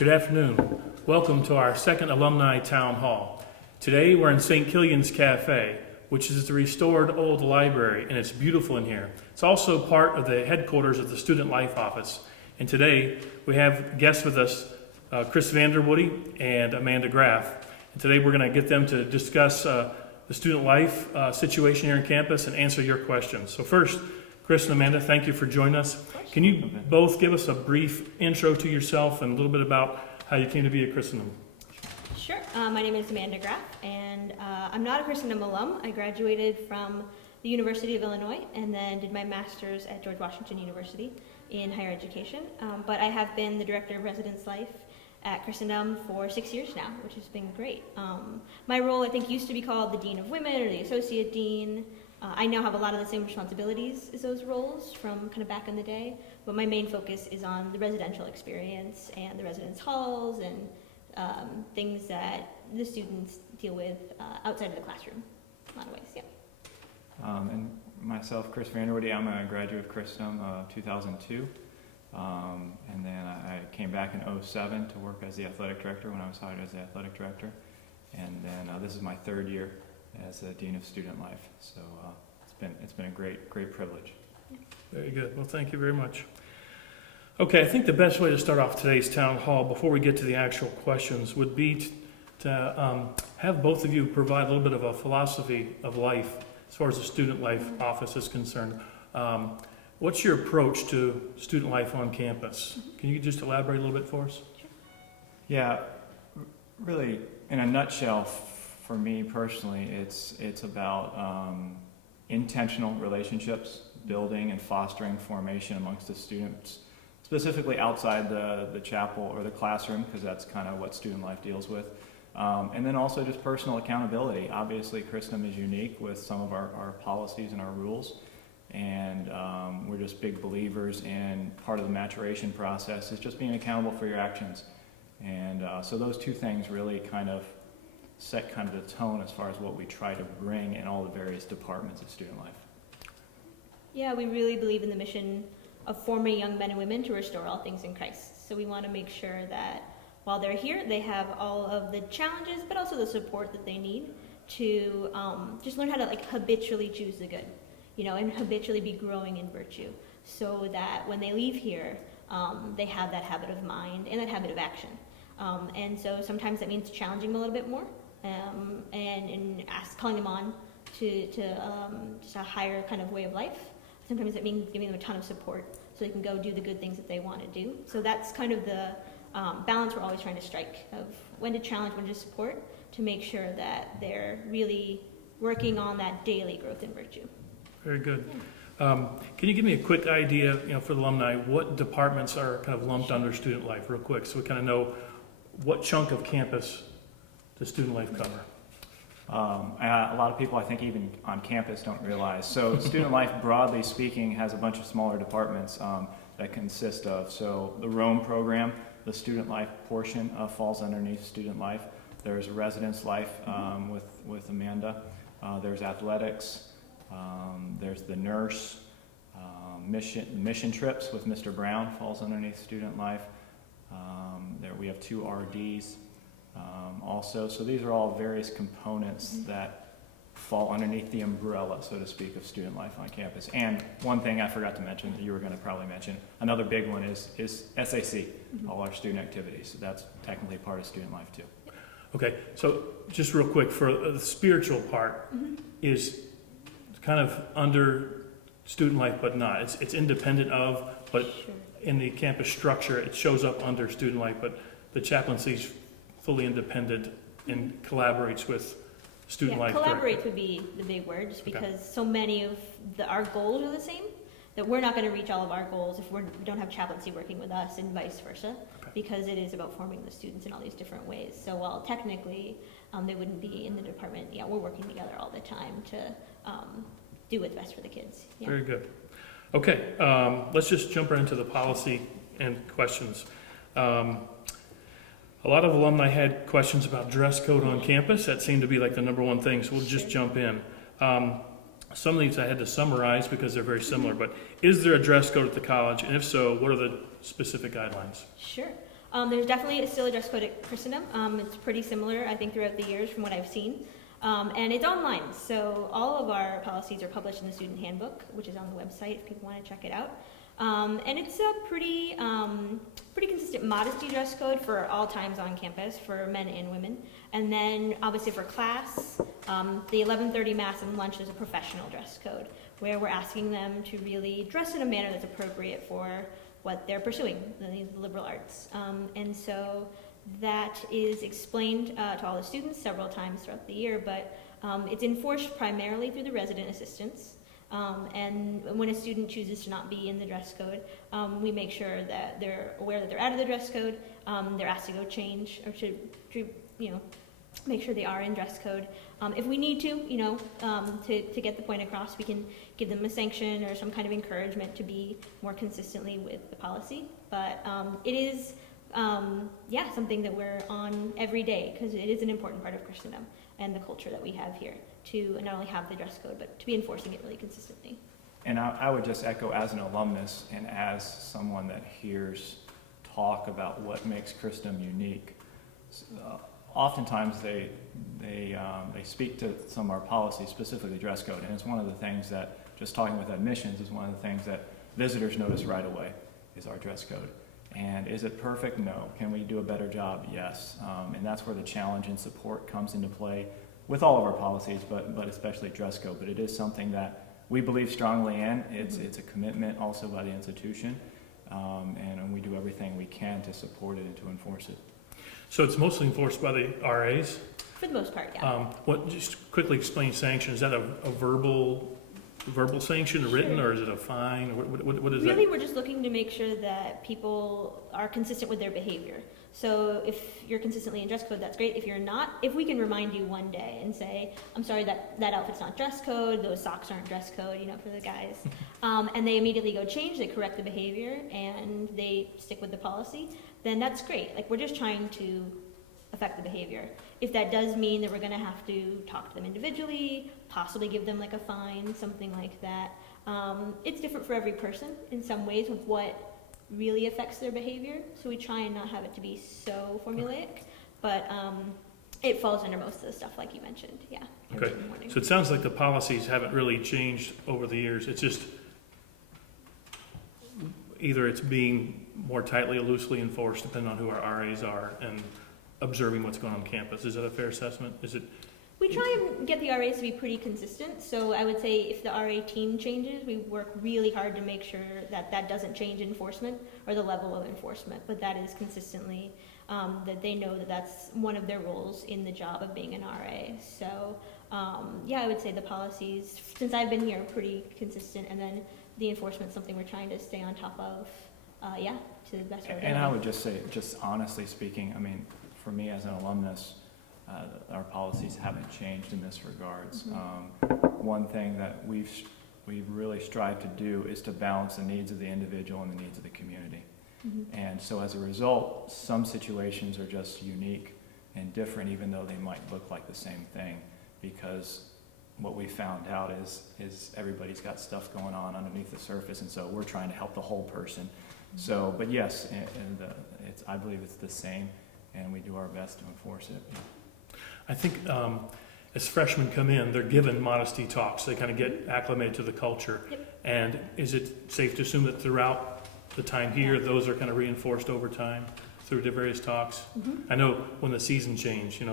Good afternoon. Welcome to our second Alumni Town Hall. Today we're in St. Killian's Cafe, which is the restored old library, and it's beautiful in here. It's also part of the headquarters of the Student Life Office. And today we have guests with us, Chris Vanderwoody and Amanda Graff. And today we're going to get them to discuss the student life situation here on campus and answer your questions. So first, Chris and Amanda, thank you for joining us. Can you both give us a brief intro to yourself and a little bit about how you came to be a Christendom? Sure. My name is Amanda Graff, and I'm not a Christendom alum. I graduated from the University of Illinois and then did my master's at George Washington University in higher education. But I have been the director of residence life at Christendom for 6 years now, which has been great. My role, I think, used to be called the Dean of Women or the Associate Dean. I now have a lot of the same responsibilities as those roles from kind of back in the day, but my main focus is on the residential experience and the residence halls and things that the students deal with outside of the classroom, in a lot of ways, yeah. And myself, Chris Vanderwoody, I'm a graduate of Christendom 2002, and then I came back in 2007 to work as the athletic director when I was hired as the athletic director, and then this is my third year as a Dean of Student Life, so it's been a great privilege. Very good. Well, thank you very much. Okay, I think the best way to start off today's town hall, before we get to the actual questions, would be to have both of you provide a little bit of a philosophy of life as far as the Student Life Office is concerned. What's your approach to student life on campus? Can you just elaborate a little bit for us? Yeah, really, in a nutshell, for me personally, it's about intentional relationships, building and fostering formation amongst the students, specifically outside the chapel or the classroom, because that's kind of what student life deals with. And then also just personal accountability. Obviously, Christendom is unique with some of our policies and our rules, and we're just big believers in part of the maturation process is just being accountable for your actions. And so those two things really kind of set kind of the tone as far as what we try to bring in all the various departments of student life. Yeah, we really believe in the mission of forming young men and women to restore all things in Christ. So we want to make sure that while they're here, they have all of the challenges, but also the support that they need to just learn how to habitually choose the good, and habitually be growing in virtue, so that when they leave here, they have that habit of mind and that habit of action. And so sometimes that means challenging them a little bit more, and calling them on to just a higher kind of way of life. Sometimes it means giving them a ton of support so they can go do the good things that they want to do. So that's kind of the balance we're always trying to strike of when to challenge, when to support, to make sure that they're really working on that daily growth in virtue. Very good. Yeah. Can you give me a quick idea, for the alumni, what departments are kind of lumped under student life, real quick, so we kind of know what chunk of campus does student life cover? A lot of people, I think, even on campus don't realize. So student life, broadly speaking, has a bunch of smaller departments that consist of. So the Rome program, the student life portion falls underneath student life. There's residence life with Amanda. There's athletics. There's the nurse. Mission trips with Mr. Brown falls underneath student life. There we have 2 RDs. Also, so these are all various components that fall underneath the umbrella, so to speak, of student life on campus. And one thing I forgot to mention that you were going to probably mention, another big one is SAC, all our student activities. So that's technically part of student life too. Okay, so just real quick, for the spiritual part is kind of under student life, but not. It's independent of, but Sure. In the campus structure, it shows up under student life, but the chaplaincy is fully independent and collaborates with student life. Collaborate would be the big word, just because so many of our goals are the same, that we're not going to reach all of our goals if we don't have chaplaincy working with us, and vice versa, because it is about forming the students in all these different ways. So while technically they wouldn't be in the department, we're working together all the time to do what's best for the kids. Yeah. Very good. Okay, let's just jump right into the policy and questions. A lot of alumni had questions about dress code on campus. That seemed to be like the number one thing, so we'll just jump in. Some of these I had to summarize because they're very similar, but is there a dress code at the college? And if so, what are the specific guidelines? Sure. There's definitely still a dress code at Christendom. It's pretty similar, I think, throughout the years from what I've seen. And it's online, so all of our policies are published in the student handbook, which is on the website if people want to check it out. And it's a pretty consistent modesty dress code for all times on campus for men and women. And then obviously for class, the 11:30 mass and lunch is a professional dress code where we're asking them to really dress in a manner that's appropriate for what they're pursuing, the liberal arts. And so that is explained to all the students several times throughout the year, but it's enforced primarily through the resident assistants. And when a student chooses to not be in the dress code, we make sure that they're aware that they're out of the dress code. They're asked to go change or to make sure they are in dress code. If we need to, to get the point across, we can give them a sanction or some kind of encouragement to be more consistently with the policy. But it is, something that we're on every day because it is an important part of Christendom and the culture that we have here to not only have the dress code, but to be enforcing it really consistently. And I would just echo, as an alumnus and as someone that hears talk about what makes Christendom unique, oftentimes they speak to some of our policies, specifically dress code, and it's one of the things that, just talking with admissions, is one of the things that visitors notice right away is our dress code. And is it perfect? No. Can we do a better job? Yes. And that's where the challenge and support comes into play with all of our policies, but especially dress code. But it is something that we believe strongly in. It's a commitment also by the institution, and we do everything we can to support it and to enforce it. So it's mostly enforced by the RAs? For the most part, yeah. Just quickly explain sanction. Is that a verbal sanction, written, or is it a fine? What is that? Really, we're just looking to make sure that people are consistent with their behavior. So if you're consistently in dress code, that's great. If you're not, if we can remind you one day and say, I'm sorry, that outfit's not dress code, those socks aren't dress code, for the guys, and they immediately go change, they correct the behavior, and they stick with the policy, then that's great. Like, we're just trying to affect the behavior. If that does mean that we're going to have to talk to them individually, possibly give them like a fine, something like that, it's different for every person in some ways with what really affects their behavior. So we try and not have it to be so formulaic, but it falls under most of the stuff like you mentioned. Yeah. Okay. So it sounds like the policies haven't really changed over the years. It's just either it's being more tightly or loosely enforced depending on who our RAs are and observing what's going on campus. Is that a fair assessment? We try and get the RAs to be pretty consistent. So I would say if the RA team changes, we work really hard to make sure that that doesn't change enforcement or the level of enforcement, but that is consistently, that they know that that's one of their roles in the job of being an RA. So I would say the policies, since I've been here, are pretty consistent, and then the enforcement is something we're trying to stay on top of, to the best of our ability. And I would just say, just honestly speaking, I mean, for me as an alumnus, our policies haven't changed in this regards. One thing that we've really strived to do is to balance the needs of the individual and the needs of the community. And so as a result, some situations are just unique and different, even though they might look like the same thing, because what we found out is everybody's got stuff going on underneath the surface, and so we're trying to help the whole person. So, but yes, I believe it's the same, and we do our best to enforce it. I think as freshmen come in, they're given modesty talks. They kind of get acclimated to the culture. Yep. And is it safe to assume that throughout the time here, those are kind of reinforced over time through the various talks? I know when the season changed, you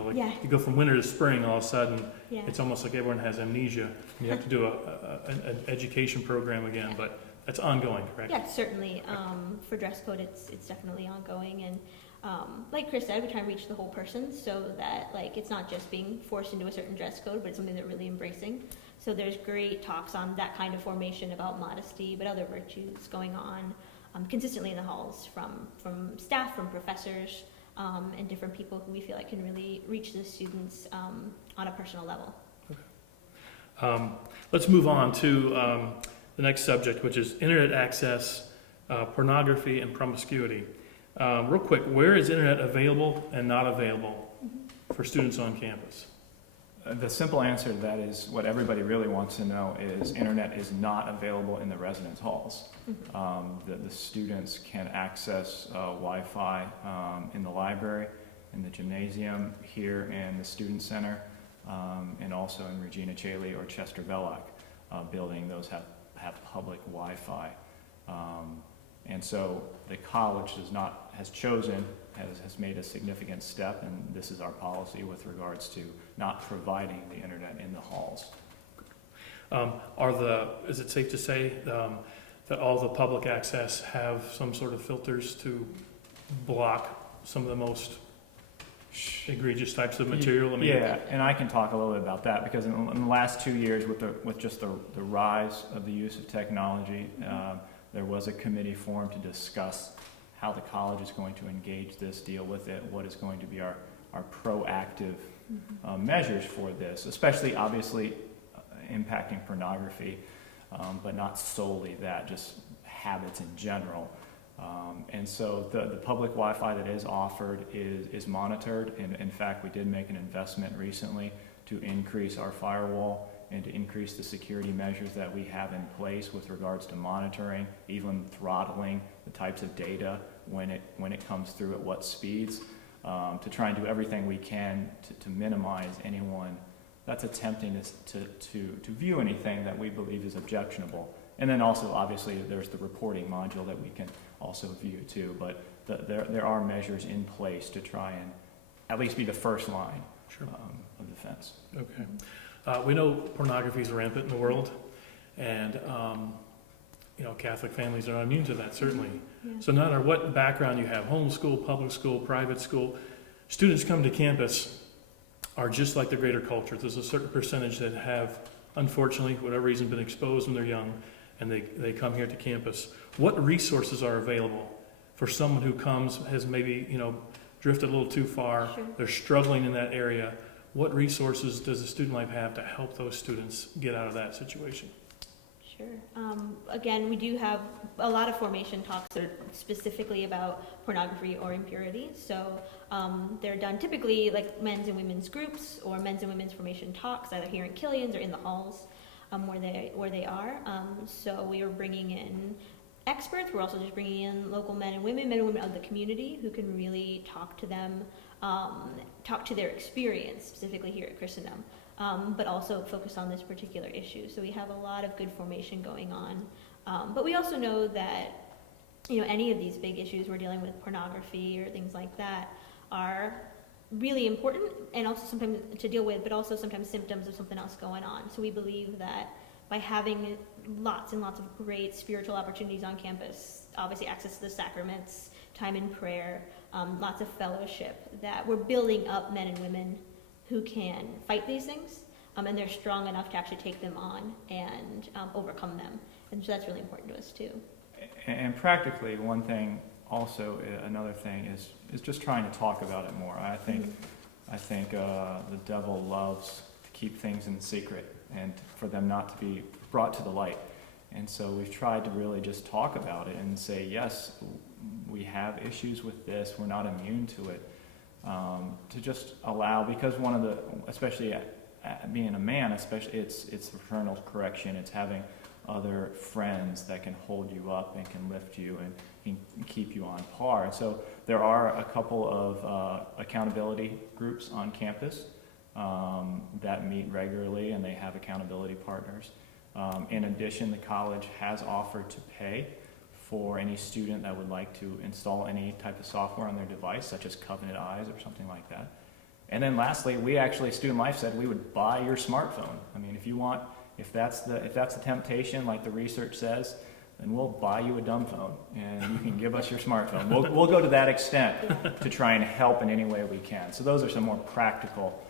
go from winter to spring, all of a sudden, it's almost like everyone has amnesia. And you have to do an education program again, but that's ongoing, correct? Yeah, certainly. For dress code, it's definitely ongoing, and like Chris said, we try and reach the whole person so that it's not just being forced into a certain dress code, but it's something that we're really embracing. So there's great talks on that kind of formation about modesty, but other virtues going on consistently in the halls from staff, from professors, and different people who we feel like can really reach the students on a personal level. Okay. Let's move on to the next subject, which is internet access, pornography, and promiscuity. Real quick, where is internet available and not available for students on campus? The simple answer to that is what everybody really wants to know is internet is not available in the residence halls. The students can access Wi-Fi in the library, in the gymnasium, here in the student center, and also in Regina Caeli or Chester Belloc building. Those have public Wi-Fi. And so the college has made a significant step, and this is our policy with regards to not providing the internet in the halls. Is it safe to say that all the public access have some sort of filters to block some of the most egregious types of material? I mean, yeah, and I can talk a little bit about that because in the last 2 years, with just the rise of the use of technology, there was a committee formed to discuss how the college is going to engage this, deal with it, what is going to be our proactive measures for this, especially obviously impacting pornography, but not solely that, just habits in general. And so the public Wi-Fi that is offered is monitored. And in fact, we did make an investment recently to increase our firewall and to increase the security measures that we have in place with regards to monitoring, even throttling the types of data when it comes through at what speeds, to try and do everything we can to minimize anyone that's attempting to view anything that we believe is objectionable. And then also, obviously, there's the reporting module that we can also view too. But there are measures in place to try and at least be the first line of defense. Okay. We know pornography is rampant in the world, and Catholic families are not immune to that, certainly. Yeah. So no matter what background you have, homeschool, public school, private school, students come to campus are just like the greater culture. There's a certain percentage that have, unfortunately, for whatever reason, been exposed when they're young, and they come here to campus. What resources are available for someone who comes, has maybe, drifted a little too far, Sure. They're struggling in that area? What resources does the student life have to help those students get out of that situation? Sure. Again, we do have a lot of formation talks that are specifically about pornography or impurity. So they're done typically like men's and women's groups or men's and women's formation talks, either here in Killian's or in the halls where they are. So we are bringing in experts. We're also just bringing in local men and women of the community who can really talk to them, talk to their experience, specifically here at Christendom. But also focus on this particular issue. So we have a lot of good formation going on. But we also know that, any of these big issues we're dealing with, pornography or things like that, are really important and also sometimes to deal with, but also sometimes symptoms of something else going on. So we believe that by having lots and lots of great spiritual opportunities on campus, obviously access to the sacraments, time in prayer, lots of fellowship, that we're building up men and women who can fight these things, and they're strong enough to actually take them on and overcome them. And so that's really important to us too. And practically, another thing is just trying to talk about it more. I think the devil loves to keep things in secret and for them not to be brought to the light. And so we've tried to really just talk about it and say, yes, we have issues with this. We're not immune to it. To just allow, because one of the, especially being a man, especially it's fraternal correction. It's having other friends that can hold you up and can lift you and can keep you on par. And so there are a couple of accountability groups on campus that meet regularly, and they have accountability partners. In addition, the college has offered to pay for any student that would like to install any type of software on their device, such as Covenant Eyes or something like that. And then lastly, Student Life said we would buy your smartphone. I mean, if that's the temptation, like the research says, then we'll buy you a dumb phone and you can give us your smartphone. We'll go to that extent to try and help in any way we can. So those are some more practical,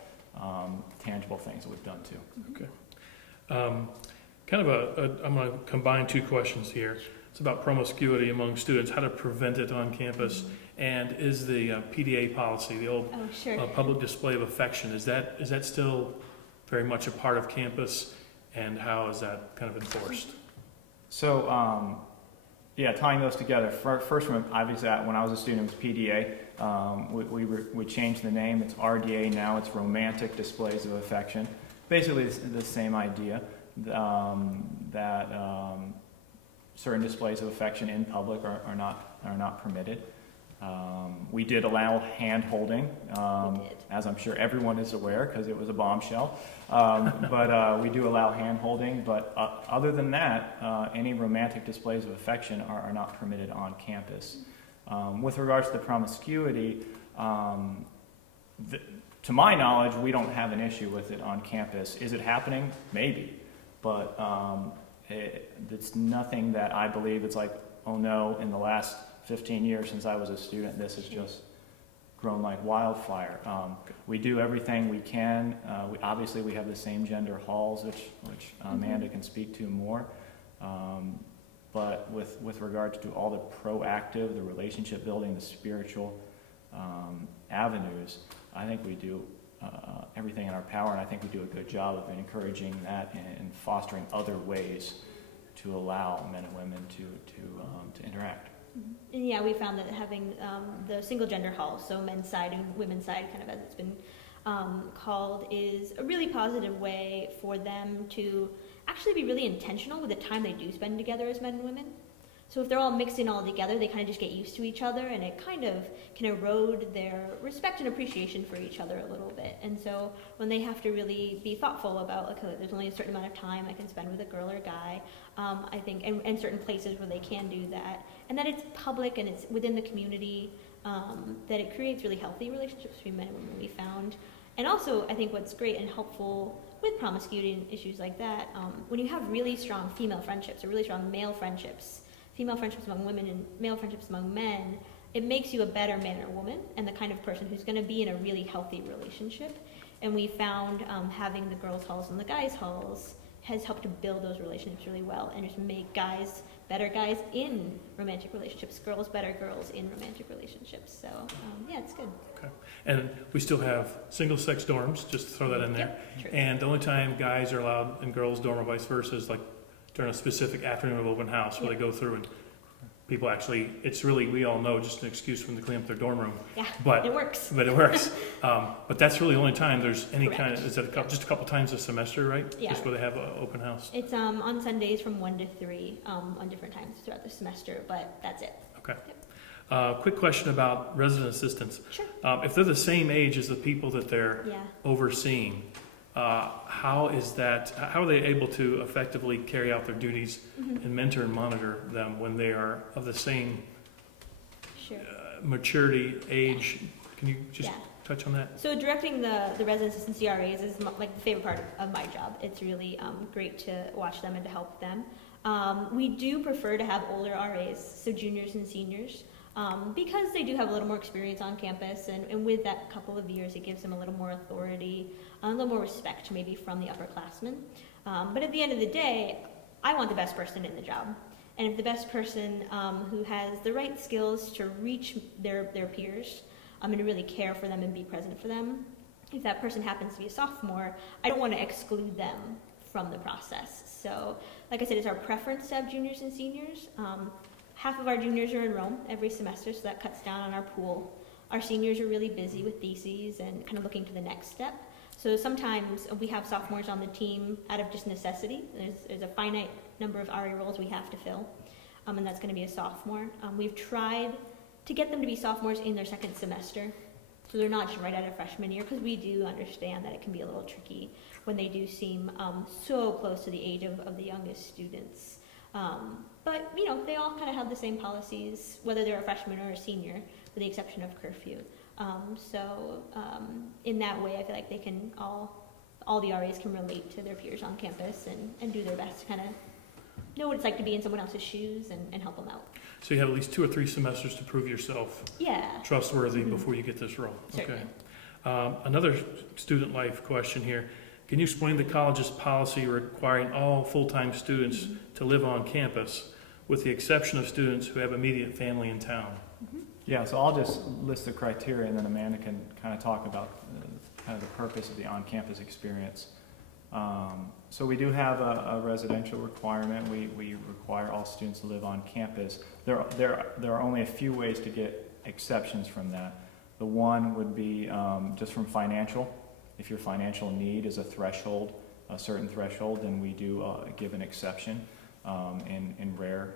tangible things that we've done too. Okay. I'm going to combine two questions here. It's about promiscuity among students, how to prevent it on campus, and is the PDA policy, the old public display of affection, is that still very much a part of campus, and how is that kind of enforced? So Yeah, tying those together. First one, obviously, when I was a student, it was PDA. We changed the name. It's RDA now. It's Romantic Displays of Affection. Basically, it's the same idea that certain displays of affection in public are not permitted. We did allow hand holding, as I'm sure everyone is aware, because it was a bombshell. But we do allow hand holding. But other than that, any romantic displays of affection are not permitted on campus. With regards to the promiscuity, to my knowledge, we don't have an issue with it on campus. Is it happening? Maybe. But it's nothing that I believe it's like, oh no, in the last 15 years since I was a student, this has just grown like wildfire. We do everything we can. Obviously, we have the same gender halls, which Amanda can speak to more. But with regards to all the proactive, the relationship building, the spiritual avenues, I think we do everything in our power, and I think we do a good job of encouraging that and fostering other ways to allow men and women to interact. And yeah, we found that having the single gender hall, so men's side and women's side, kind of as it's been called, is a really positive way for them to actually be really intentional with the time they do spend together as men and women. So if they're all mixed in all together, they kind of just get used to each other, and it kind of can erode their respect and appreciation for each other a little bit. And so when they have to really be thoughtful about, okay, there's only a certain amount of time I can spend with a girl or guy, I think, and certain places where they can do that, and that it's public and it's within the community, that it creates really healthy relationships between men and women, we found. And also, I think what's great and helpful with promiscuity and issues like that, when you have really strong female friendships or really strong male friendships, female friendships among women and male friendships among men, it makes you a better man or woman and the kind of person who's going to be in a really healthy relationship. And we found having the girls' halls and the guys' halls has helped to build those relationships really well and just make guys better guys in romantic relationships, girls better girls in romantic relationships. So yeah, it's good. Okay. And we still have single-sex dorms, just to throw that in there. Yep, true. And the only time guys are allowed in girls' dorm or vice versa is like during a specific afternoon of open house where they go through and people actually, it's really, we all know, just an excuse for them to clean up their dorm room. Yeah, but it works. But it works. But that's really the only time there's any Correct. kind of, is that just a couple times a semester, right? Yeah. Just where they have an open house. It's on Sundays from 1 to 3 on different times throughout the semester, but that's it. Okay. Quick question about resident assistants. Sure. If they're the same age as the people that they're Yeah. overseeing, how are they able to effectively carry out their duties and mentor and monitor them when they are of the same Sure. maturity, age? Can you just Yeah. touch on that? So directing the resident assistants CRAs is like the favorite part of my job. It's really great to watch them and to help them. We do prefer to have older RAs, so juniors and seniors, because they do have a little more experience on campus, and with that couple of years, it gives them a little more authority, a little more respect maybe from the upperclassmen. But at the end of the day, I want the best person in the job. And if the best person who has the right skills to reach their peers, and to really care for them and be present for them, if that person happens to be a sophomore, I don't want to exclude them from the process. So, like I said, it's our preference to have juniors and seniors. Half of our juniors are in Rome every semester, so that cuts down on our pool. Our seniors are really busy with theses and kind of looking to the next step. So sometimes we have sophomores on the team out of just necessity. There's a finite number of RA roles we have to fill, and that's going to be a sophomore. We've tried to get them to be sophomores in their second semester, so they're not just right out of freshman year, because we do understand that it can be a little tricky when they do seem so close to the age of the youngest students. But, you know, they all kind of have the same policies, whether they're a freshman or a senior, with the exception of curfew. In that way, I feel like they can all the RAs can relate to their peers on campus and do their best to kind of know what it's like to be in someone else's shoes and help them out. So you have at least 2 or 3 semesters to prove yourself trustworthy before you get this role. Certainly. Okay. Another student life question here. Can you explain the college's policy requiring all full-time students to live on campus, with the exception of students who have immediate family in town? Yeah, so I'll just list the criteria, and then Amanda can kind of talk about kind of the purpose of the on-campus experience. So we do have a residential requirement. We require all students to live on campus. There are only a few ways to get exceptions from that. The one would be just from financial. If your financial need is a threshold, a certain threshold, then we do give an exception in rare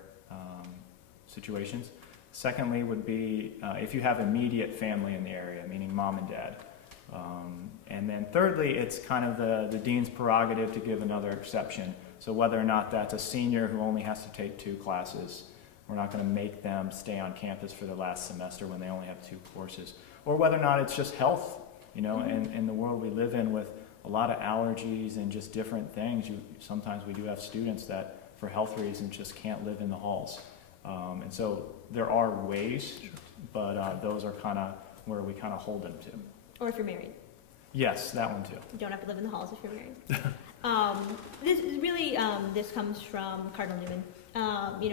situations. Secondly would be if you have immediate family in the area, meaning mom and dad. And then thirdly, it's kind of the dean's prerogative to give another exception. So whether or not that's a senior who only has to take 2 classes, we're not going to make them stay on campus for the last semester when they only have 2 courses. Or whether or not it's just health, and in the world we live in with a lot of allergies and just different things, sometimes we do have students that for health reasons just can't live in the halls. And so there are ways, but those are kind of where we kind of hold them to. Or if you're married. Yes, that one too. You don't have to live in the halls if you're married. This comes from Cardinal Newman.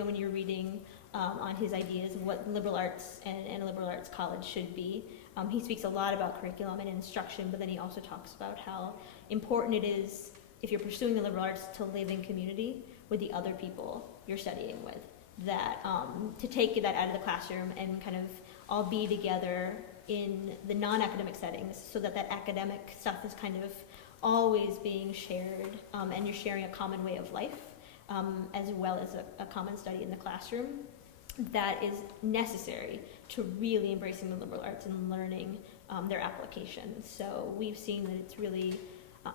When you're reading on his ideas of what liberal arts and a liberal arts college should be, he speaks a lot about curriculum and instruction, but then he also talks about how important it is, if you're pursuing the liberal arts, to live in community with the other people you're studying with. That to take that out of the classroom and kind of all be together in the non-academic settings, so that academic stuff is kind of always being shared, and you're sharing a common way of life, as well as a common study in the classroom. That is necessary to really embracing the liberal arts and learning their application. So we've seen that it's really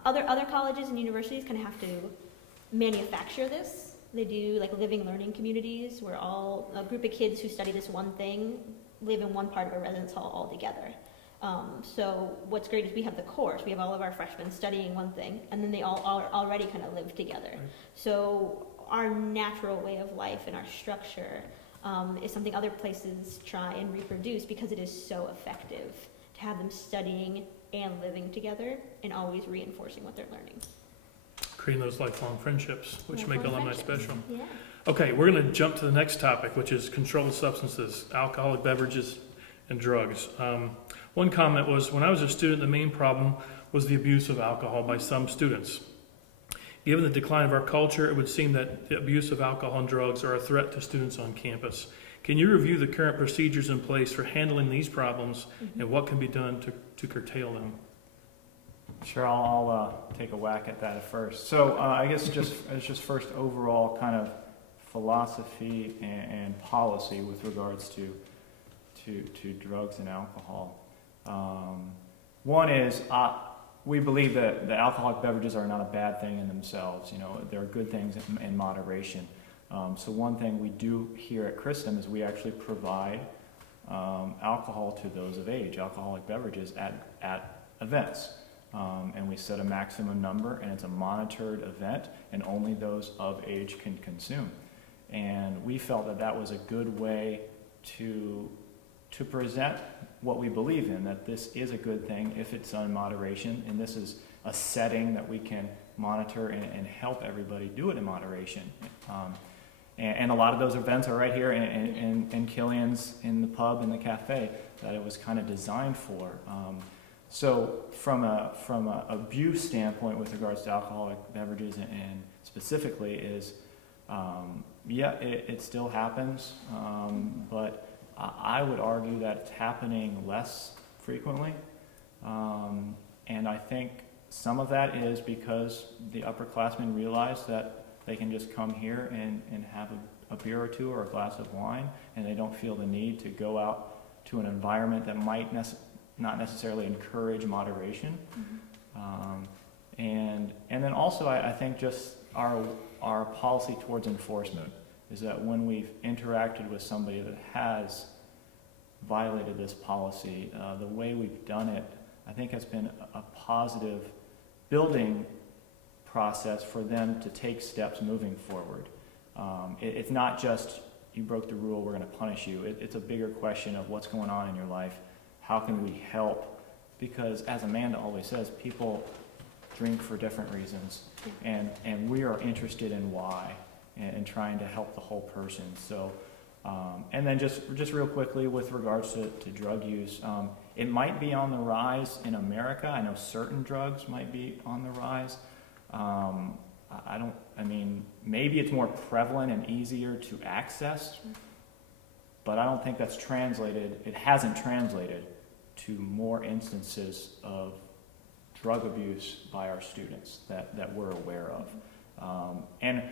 other colleges and universities kind of have to manufacture this. They do like living learning communities where a group of kids who study this one thing live in one part of a residence hall all together. So what's great is we have the course. We have all of our freshmen studying one thing, and then they all already kind of live together. Right. So our natural way of life and our structure is something other places try and reproduce because it is so effective to have them studying and living together and always reinforcing what they're learning. Creating those lifelong friendships, which make alumni special. Yeah. Okay, we're going to jump to the next topic, which is controlled substances, alcoholic beverages, and drugs. One comment was, when I was a student, the main problem was the abuse of alcohol by some students. Given the decline of our culture, it would seem that the abuse of alcohol and drugs are a threat to students on campus. Can you review the current procedures in place for handling these problems and what can be done to curtail them? Sure, I'll take a whack at that at first. So I guess just first overall kind of philosophy and policy with regards to drugs and alcohol. One is we believe that the alcoholic beverages are not a bad thing in themselves. They're good things in moderation. So one thing we do here at Christendom is we actually provide alcohol to those of age, alcoholic beverages at events. And we set a maximum number, and it's a monitored event, and only those of age can consume. And we felt that was a good way to present what we believe in, that this is a good thing if it's done in moderation, and this is a setting that we can monitor and help everybody do it in moderation. And a lot of those events are right here in Killian's, in the pub, in the cafe, that it was kind of designed for. So from a abuse standpoint with regards to alcoholic beverages and specifically is, it still happens, but I would argue that it's happening less frequently. And I think some of that is because the upperclassmen realize that they can just come here and have a beer or two or a glass of wine, and they don't feel the need to go out to an environment that might not necessarily encourage moderation. And then also I think just our policy towards enforcement is that when we've interacted with somebody that has violated this policy, the way we've done it, I think has been a positive building process for them to take steps moving forward. It's not just, you broke the rule, we're going to punish you. It's a bigger question of what's going on in your life. How can we help? Because as Amanda always says, people drink for different reasons, and we are interested in why and trying to help the whole person. So, and then just real quickly with regards to drug use, it might be on the rise in America. I know certain drugs might be on the rise. Maybe it's more prevalent and easier to access, but I don't think that's translated, it hasn't translated to more instances of drug abuse by our students that we're aware of. And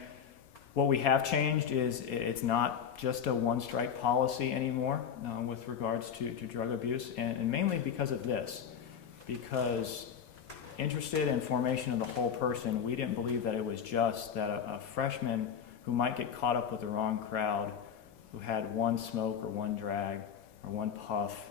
what we have changed is it's not just a one-strike policy anymore with regards to drug abuse, and mainly because of this. Because interested in formation of the whole person, we didn't believe that it was just that a freshman who might get caught up with the wrong crowd, who had one smoke or one drag or one puff,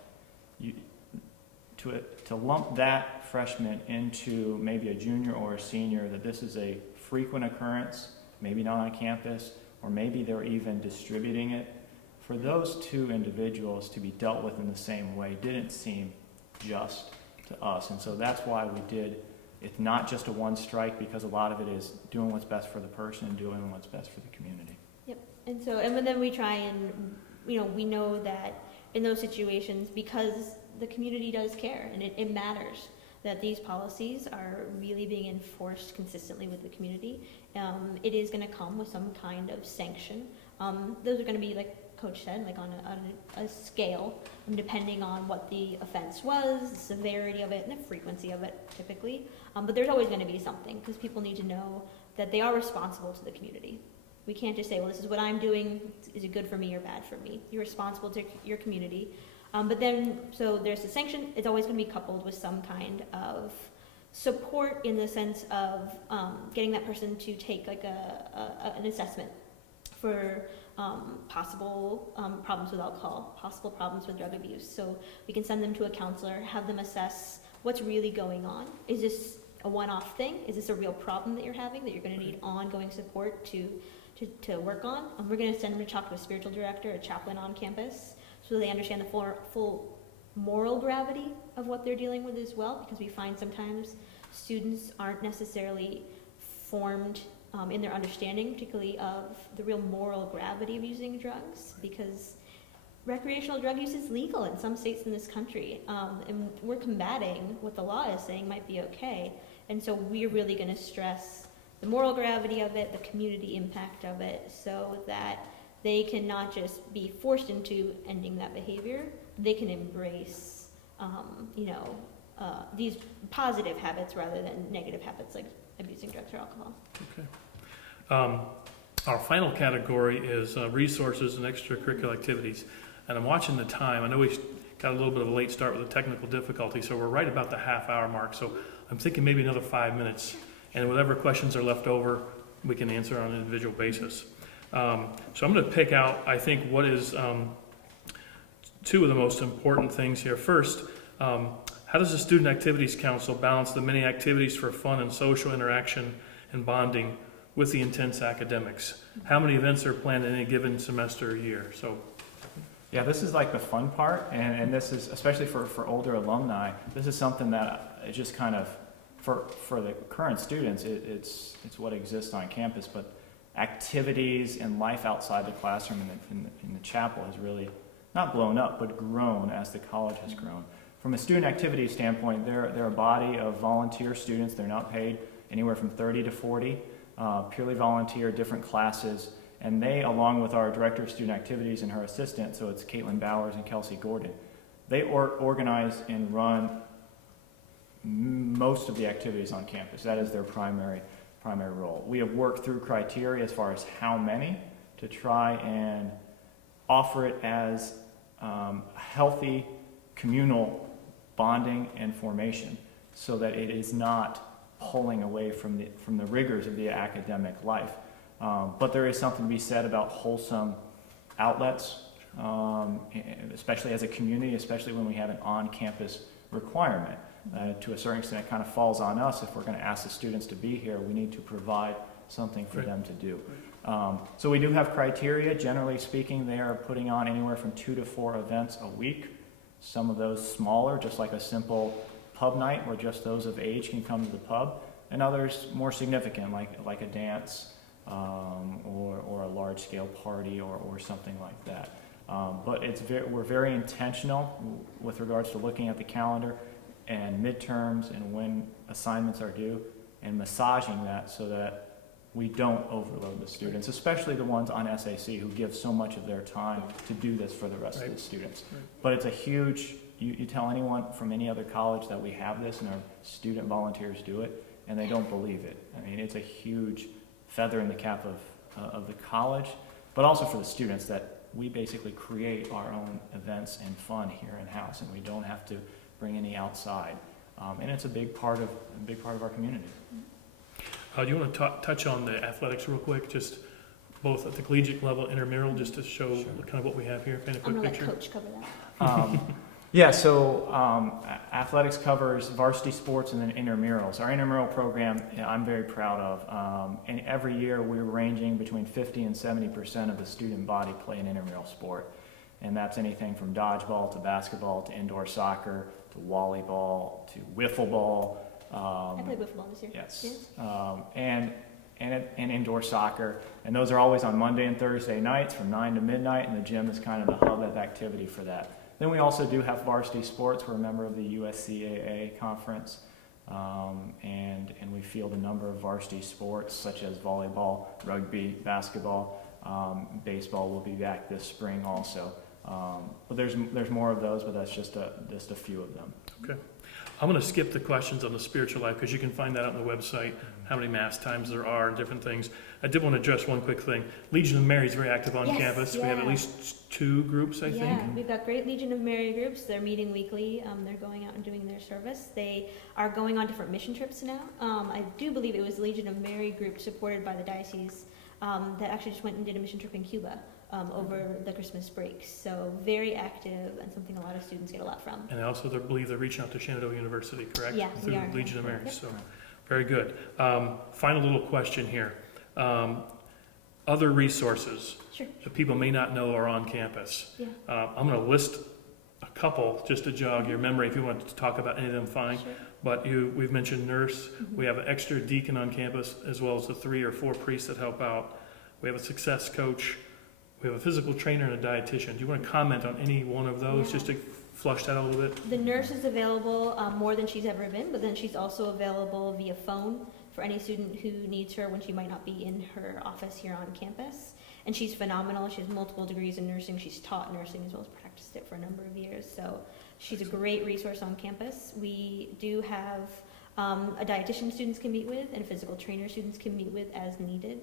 to lump that freshman into maybe a junior or a senior, that this is a frequent occurrence, maybe not on campus, or maybe they're even distributing it. For those two individuals to be dealt with in the same way didn't seem just to us. And so that's why we did, it's not just a one strike, because a lot of it is doing what's best for the person and doing what's best for the community. Yep. And then we try and, we know that in those situations, because the community does care and it matters that these policies are really being enforced consistently with the community. It is going to come with some kind of sanction. Those are going to be, like Coach said, like on a scale, depending on what the offense was, the severity of it, and the frequency of it, typically. But there's always going to be something, because people need to know that they are responsible to the community. We can't just say, well, this is what I'm doing. Is it good for me or bad for me? You're responsible to your community. But then, so there's the sanction. It's always going to be coupled with some kind of support, in the sense of getting that person to take like an assessment for possible problems with alcohol, possible problems with drug abuse. So we can send them to a counselor, have them assess what's really going on. Is this a one-off thing? Is this a real problem that you're having that you're going to need ongoing support to work on? We're going to send them to talk to a spiritual director, a chaplain on campus, so they understand the full moral gravity of what they're dealing with as well, because we find sometimes students aren't necessarily formed in their understanding, particularly of the real moral gravity of using drugs, because recreational drug use is legal in some states in this country, and we're combating what the law is saying might be okay. And so we're really going to stress the moral gravity of it, the community impact of it, so that they can not just be forced into ending that behavior, they can embrace, these positive habits rather than negative habits like abusing drugs or alcohol. Okay. Our final category is resources and extracurricular activities. And I'm watching the time. I know we got a little bit of a late start with a technical difficulty, so we're right about the half-hour mark. So I'm thinking maybe another 5 minutes. And whatever questions are left over, we can answer on an individual basis. So I'm going to pick out, I think, what is two of the most important things here. First, how does the Student Activities Council balance the many activities for fun and social interaction and bonding with the intense academics? How many events are planned in any given semester or year? So, yeah, this is like the fun part, and this is, especially for older alumni, this is something that it just kind of, for the current students, it's what exists on campus, but activities and life outside the classroom in the chapel has really not blown up, but grown as the college has grown. From a student activity standpoint, they're a body of volunteer students. They're not paid, anywhere from 30 to 40, purely volunteer, different classes. And they, along with our director of student activities and her assistant, so it's Caitlin Bowers and Kelsey Gordon, they organize and run most of the activities on campus. That is their primary role. We have worked through criteria as far as how many to try and offer it as healthy communal bonding and formation, so that it is not pulling away from the rigors of the academic life. But there is something to be said about wholesome outlets, especially as a community, especially when we have an on-campus requirement. To a certain extent, it kind of falls on us. If we're going to ask the students to be here, we need to provide something for them to do. So we do have criteria. Generally speaking, they are putting on anywhere from 2 to 4 events a week. Some of those smaller, just like a simple pub night where just those of age can come to the pub, and others more significant, like a dance or a large-scale party or something like that. But we're very intentional with regards to looking at the calendar and midterms and when assignments are due, and massaging that so that we don't overload the students, especially the ones on SAC who give so much of their time to do this for the rest of the students. Right. But it's a huge, you tell anyone from any other college that we have this and our student volunteers do it, and they don't believe it. I mean, it's a huge feather in the cap of the college, but also for the students, that we basically create our own events and fun here in-house, and we don't have to bring any outside. And it's a big part of our community. Do you want to touch on the athletics real quick, just both at the collegiate level, intramural, just to show kind of what we have here, paint a I'm quick gonna picture? let Coach cover that. Yeah, so athletics covers varsity sports and then intramurals. Our intramural program, I'm very proud of. And every year we're ranging between 50 and 70% of the student body play an intramural sport. And that's anything from dodgeball to basketball to indoor soccer to volleyball to wiffle ball. I played wiffle ball this year. Yes. And indoor soccer. And those are always on Monday and Thursday nights from 9 to midnight, and the gym is kind of the hub of activity for that. Then we also do have varsity sports. We're a member of the USCAA conference, and we field a number of varsity sports such as volleyball, rugby, basketball, baseball will be back this spring also. But there's more of those, but that's just a few of them. Okay. I'm going to skip the questions on the spiritual life because you can find that on the website, how many mass times there are and different things. I did want to address one quick thing. Legion of Mary is very active on Yes, campus. We have at yeah. least 2 groups, I think. Yeah, we've got great Legion of Mary groups. They're meeting weekly. They're going out and doing their service. They are going on different mission trips now. I do believe it was Legion of Mary group supported by the diocese that actually just went and did a mission trip in Cuba over the Christmas break. So very active and something a lot of students get a lot from. And I also believe they're reaching out to Shenandoah University, correct? Yeah, we Through are. Legion of Mary. Yep. So, very good. Final little question here. Other resources Sure. that people may not know are on campus. Yeah. I'm going to list a couple just to jog your memory. If you want to talk about any of them, fine. Sure. But we've mentioned nurse. Mhm. We have an extra deacon on campus, as well as the 3 or 4 priests that help out. We have a success coach. We have a physical trainer and a dietitian. Do you want to comment on any one of those, Yeah. just to flush that a little bit? The nurse is available more than she's ever been, but then she's also available via phone for any student who needs her when she might not be in her office here on campus. And she's phenomenal. She has multiple degrees in nursing. She's taught nursing as well as practiced it for a number of years. So she's a great resource on campus. We do have a dietitian students can meet with and a physical trainer students can meet with as needed.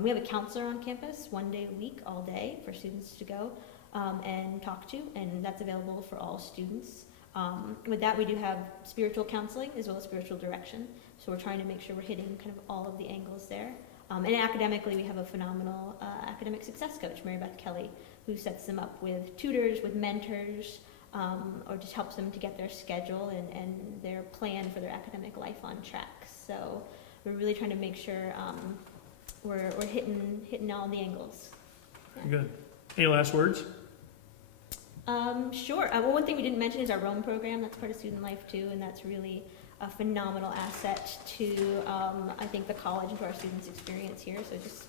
We have a counselor on campus 1 day a week, all day, for students to go and talk to, and that's available for all students. With that, we do have spiritual counseling as well as spiritual direction. So we're trying to make sure we're hitting kind of all of the angles there. And academically, we have a phenomenal academic success coach, Mary Beth Kelly, who sets them up with tutors, with mentors, or just helps them to get their schedule and their plan for their academic life on track. So we're really trying to make sure we're hitting all the angles. Yeah. Good. Any last words? Sure. Well, one thing we didn't mention is our Rome program. That's part of student life too, and that's really a phenomenal asset to, I think, the college and to our students' experience here. So just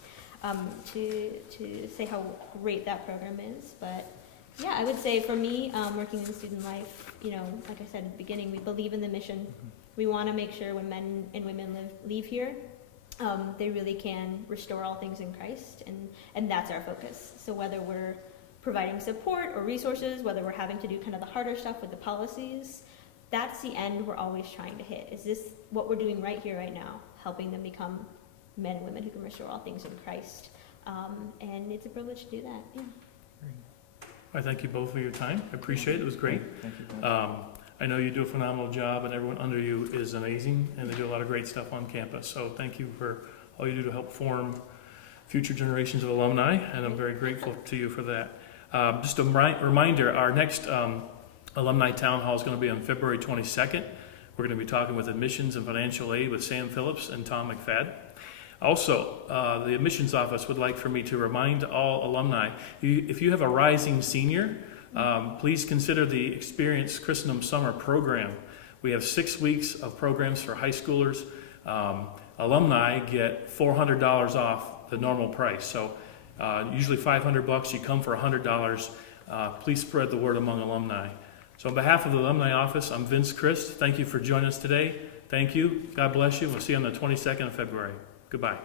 to say how great that program is. But yeah, I would say for me, working in student life, you know, like I said at the beginning, we believe in the mission. We want to make sure when men and women leave here, they really can restore all things in Christ, and that's our focus. So whether we're providing support or resources, whether we're having to do kind of the harder stuff with the policies, that's the end we're always trying to hit. Is this what we're doing right here, right now, helping them become men and women who can restore all things in Christ? And it's a privilege to do that. Yeah. I thank you both for your time. I appreciate it. It was great. Thank you. I know you do a phenomenal job, and everyone under you is amazing, and they do a lot of great stuff on campus. So thank you for all you do to help form future generations of alumni, and I'm very grateful to you for that. Just a reminder, our next Alumni Town Hall is going to be on February 22nd. We're going to be talking with admissions and financial aid with Sam Phillips and Tom McFadden. Also, the admissions office would like for me to remind all alumni, if you have a rising senior, please consider the Experience Christendom Summer program. We have 6 weeks of programs for high schoolers. Alumni get $400 off the normal price. So usually $500, you come for $100. Please spread the word among alumni. So on behalf of the Alumni Office, I'm Vince Christ. Thank you for joining us today. Thank you. God bless you. We'll see you on the 22nd of February. Goodbye.